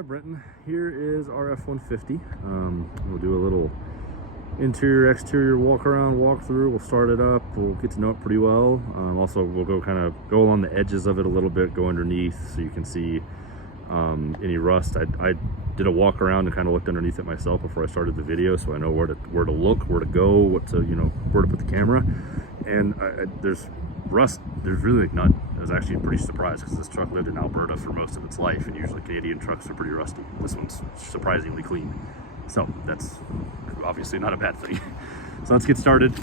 Hi Brenton, here is our F-150. We'll do a little interior, exterior walk around, walk through. We'll start it up, we'll get to know it pretty well. Also, we'll go along the edges of it a little bit, go underneath so you can see any rust. I did a walk around and kind of looked underneath it myself before I started the video, so I know where to look, where to go, where to put the camera. And there's rust, there's really none. I was actually pretty surprised because this truck lived in Alberta for most of its life, and usually Canadian trucks are pretty rusty. This one's surprisingly clean, so that's obviously not a bad thing. So let's get started.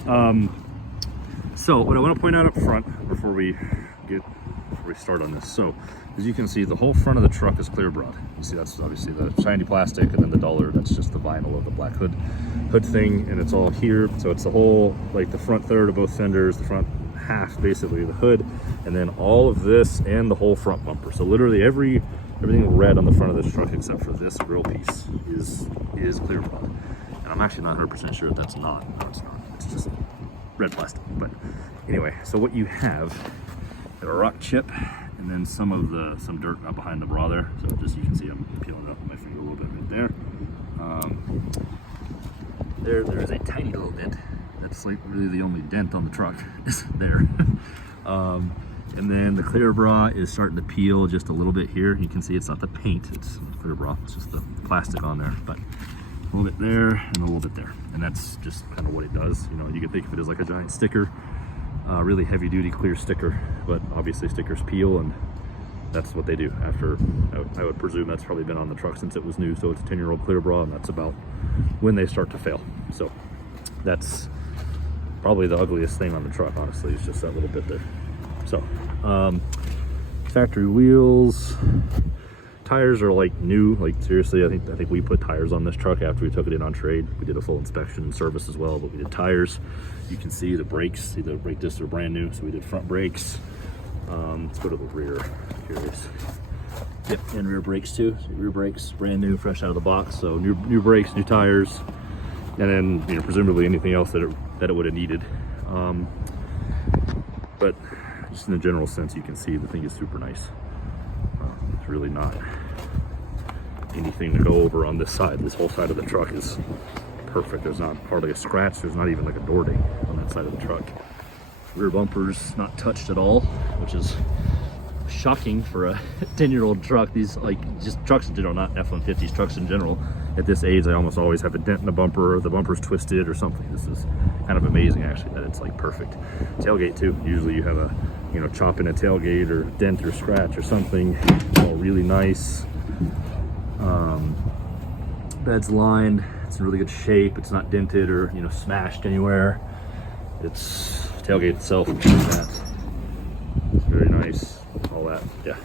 So what I want to point out up front before we start on this, so as you can see, the whole front of the truck is clear broad. You see, that's obviously the shiny plastic, and then the duller, that's just the vinyl of the black hood thing, and it's all here. So it's the whole, like the front third of both fenders, the front half basically the hood, and then all of this and the whole front bumper. So literally everything red on the front of this truck except for this grill piece is clear broad. And I'm actually not 100% sure that's not. No, it's not. It's just red plastic. But anyway, so what you have is a rock chip and then some dirt up behind the bra there. So just, you can see I'm peeling up my finger a little bit right there. There is a tiny little dent. That's like really the only dent on the truck is there. And then the clear bra is starting to peel just a little bit here. You can see it's not the paint, it's clear bra, it's just the plastic on there. But a little bit there and a little bit there. And that's just kind of what it does. You know, you could think of it as like a giant sticker, really heavy duty clear sticker, but obviously stickers peel, and that's what they do after, I would presume that's probably been on the truck since it was new. So it's a 10-year-old clear bra, and that's about when they start to fail. So that's probably the ugliest thing on the truck, honestly, is just that little bit there. So factory wheels, tires are like new, like seriously. I think we put tires on this truck after we took it in on trade. We did a full inspection and service as well, but we did tires. You can see the brakes, see the brake discs are brand new, so we did front brakes. Let's go to the rear, curious. Yep, and rear brakes too. So rear brakes brand new, fresh out of the box. So new brakes, new tires, and then presumably anything else that it would have needed. But just in a general sense, you can see the thing is super nice. It's really not anything to go over on this side. This whole side of the truck is perfect. There's not hardly a scratch. There's not even like a door ding on that side of the truck. Rear bumper's not touched at all, which is shocking for a 10-year-old truck. These, like, just trucks in general, not F-150s, trucks in general. At this age, I almost always have a dent in the bumper, or the bumper's twisted or something. This is kind of amazing, actually, that it's like perfect. Tailgate too. Usually you have a, chop in a tailgate or dent or scratch or something. It's all really nice. Bed's lined. It's in really good shape. It's not dented or smashed anywhere. It's tailgate itself. That. It's very nice. All that, yeah.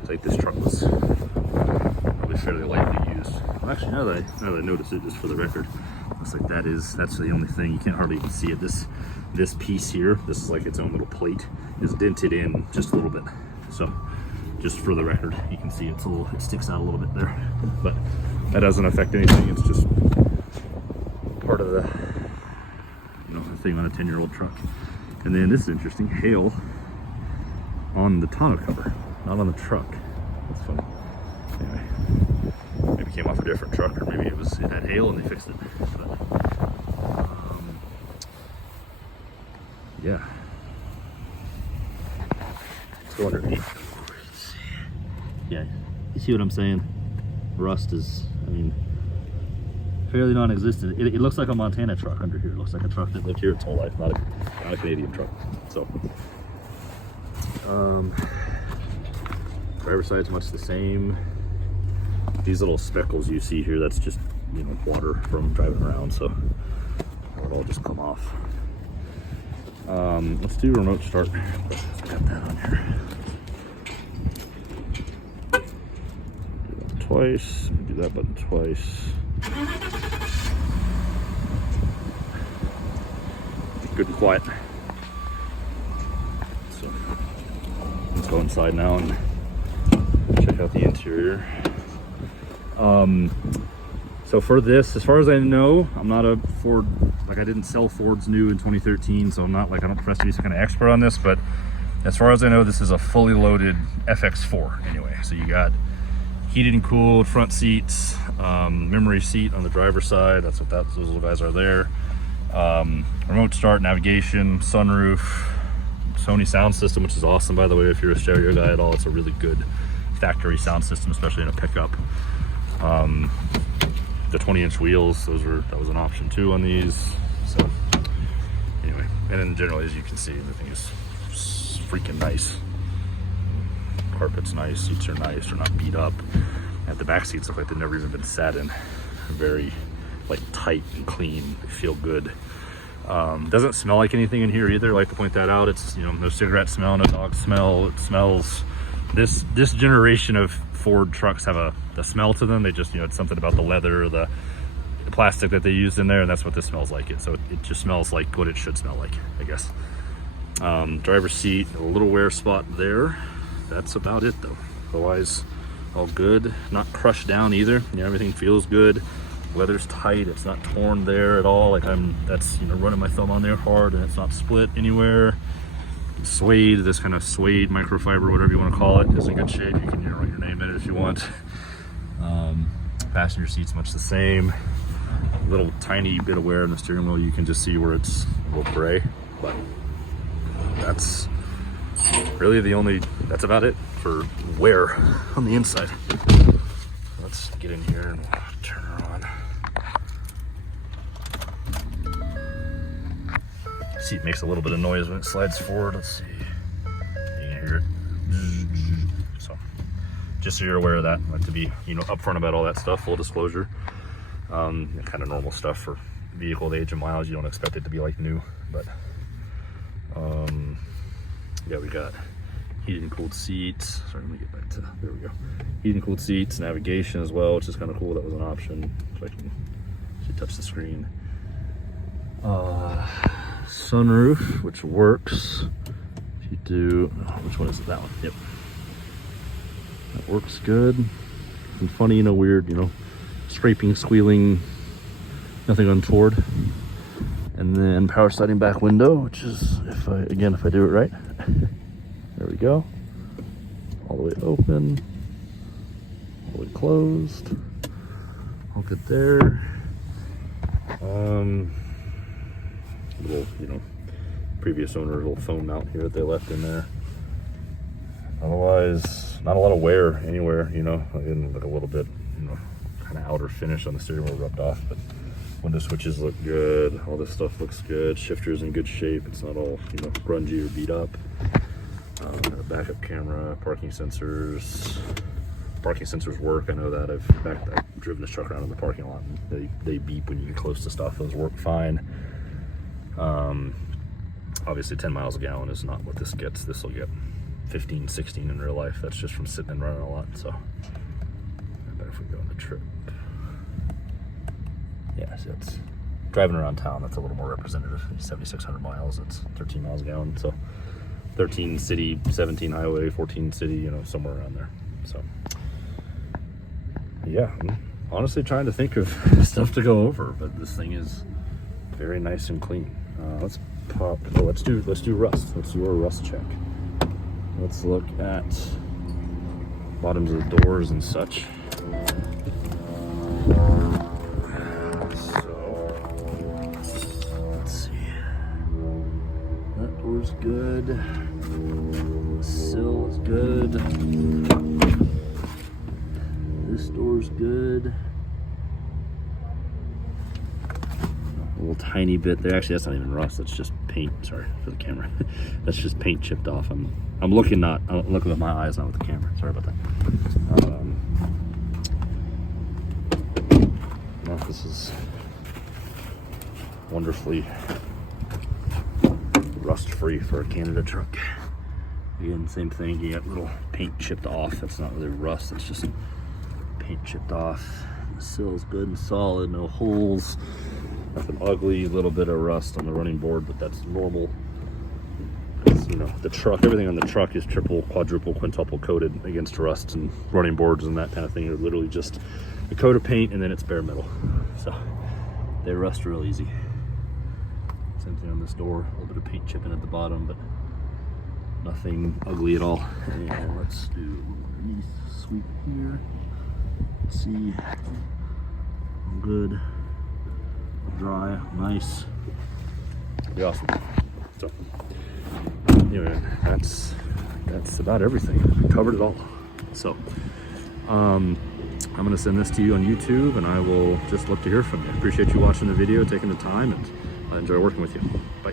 It's like this truck was probably fairly lightly used. Well, actually, now that I notice it, just for the record, looks like that's the only thing. You can't hardly even see it. This piece here, this is like its own little plate, is dented in just a little bit. So, just for the record, you can see it sticks out a little bit there. But that doesn't affect anything. It's just part of the thing on a 10-year-old truck. And then this is interesting, hail on the tonneau cover, not on the truck. That's funny. Anyway, maybe it came off a different truck, or maybe it had hail and they fixed it. But, yeah. Let's go underneath. Yeah, you see what I'm saying? Rust is, fairly non-existent. It looks like a Montana truck under here. It looks like a truck that lived here its whole life, not a Canadian truck. So, driver's side's much the same. These little speckles you see here, that's just water from driving around, so it'll all just come off. Let's do remote start. Let's got that on here. Do that twice. Do that button twice. Good and quiet. So let's go inside now and check out the interior. So for this, as far as I know, I'm not a Ford, like I didn't sell Fords new in 2013, so I'm not like, I don't profess to be some kind of expert on this, but as far as I know, this is a fully loaded FX4 anyway. So you got heated and cooled front seats, memory seat on the driver's side. That's what those little guys are there. Remote start, navigation, sunroof, Sony sound system, which is awesome, by the way. If you're a stereo guy at all, it's a really good factory sound system, especially in a pickup. The 20-inch wheels, that was an option too on these. So anyway, and then generally, as you can see, everything is freaking nice. Carpet's nice, seats are nice, they're not beat up. And the back seats look like they've never even been sat in. Very like tight and clean, they feel good. Doesn't smell like anything in here either. I like to point that out. It's, you know, no cigarette smell, no dog smell. It smells, this generation of Ford trucks have the smell to them. They just, you know, it's something about the leather or the plastic that they used in there, and that's what this smells like. So it just smells like what it should smell like, I guess. Driver's seat, a little wear spot there. That's about it though. Otherwise, all good. Not crushed down either. You know, everything feels good. Leather's tight. It's not torn there at all. Like that's, you know, running my thumb on there hard, and it's not split anywhere. Suede, this kind of suede microfiber, whatever you want to call it, is in good shape. You can, you know, write your name in it if you want. Passenger seat's much the same. Little tiny bit of wear in the steering wheel. You can just see where it's a little gray, but that's really that's about it for wear on the inside. Let's get in here and turn her on. Seat makes a little bit of noise when it slides forward. Let's see. You can hear it. So, just so you're aware of that. I like to be, you know, upfront about all that stuff. Full disclosure. Kind of normal stuff for vehicle with age and miles. You don't expect it to be like new, but yeah, we got heated and cooled seats. Sorry, let me get back to, there we go. Heated and cooled seats, navigation as well, which is kind of cool. That was an option. So I can actually touch the screen. Sunroof, which works. If you do, which one is it? That one. Yep. That works good. And funny, you know, weird, you know, scraping, squealing, nothing untoward. And then power sliding back window, which is, if I do it right. There we go. All the way open, all the way closed. All good there. Little, you know, previous owner's little phone mount here that they left in there. Otherwise, not a lot of wear anywhere, you know. Again, like a little bit, you know, kind of outer finish on the steering wheel rubbed off, but window switches look good. All this stuff looks good. Shifter's in good shape. It's not all, you know, grungy or beat up. Backup camera, parking sensors. Parking sensors work. I know that. I've driven this truck around in the parking lot, and they beep when you get close to stuff. Those work fine. Obviously 10 miles a gallon is not what this gets. This will get 15, 16 in real life. That's just from sitting and running a lot. So I bet if we go on the trip. Yeah, so it's driving around town. That's a little more representative. 7,600 miles. It's 13 miles a gallon. So 13 city, 17 highway, 14 city, you know, somewhere around there. So yeah, I'm honestly trying to think of stuff to go over, but this thing is very nice and clean. Let's do rust. Let's do a rust check. Let's look at bottoms of the doors and such. So let's see. That door's good. The sill is good. This door's good. A little tiny bit there. Actually, that's not even rust. That's just paint. Sorry for the camera. That's just paint chipped off. I'm looking with my eyes, not with the camera. Sorry about that. Well, this is wonderfully rust-free for a Canada truck. Again, same thing. You got little paint chipped off. That's not really rust. It's just paint chipped off. The sill's good and solid. No holes. Nothing ugly. A little bit of rust on the running board, but that's normal. It's, you know, the truck, everything on the truck is triple, quadruple, quintuple coated against rust and running boards and that kind of thing. They're literally just a coat of paint and then it's bare metal. So they rust real easy. Same thing on this door. A little bit of paint chipping at the bottom, but nothing ugly at all. And let's do underneath sweep here. Let's see. All good. Dry, nice. Be awesome. So, anyway, that's about everything. Covered it all. So, I'm gonna send this to you on YouTube, and I will just look to hear from you. Appreciate you watching the video, taking the time, and I enjoy working with you. Bye.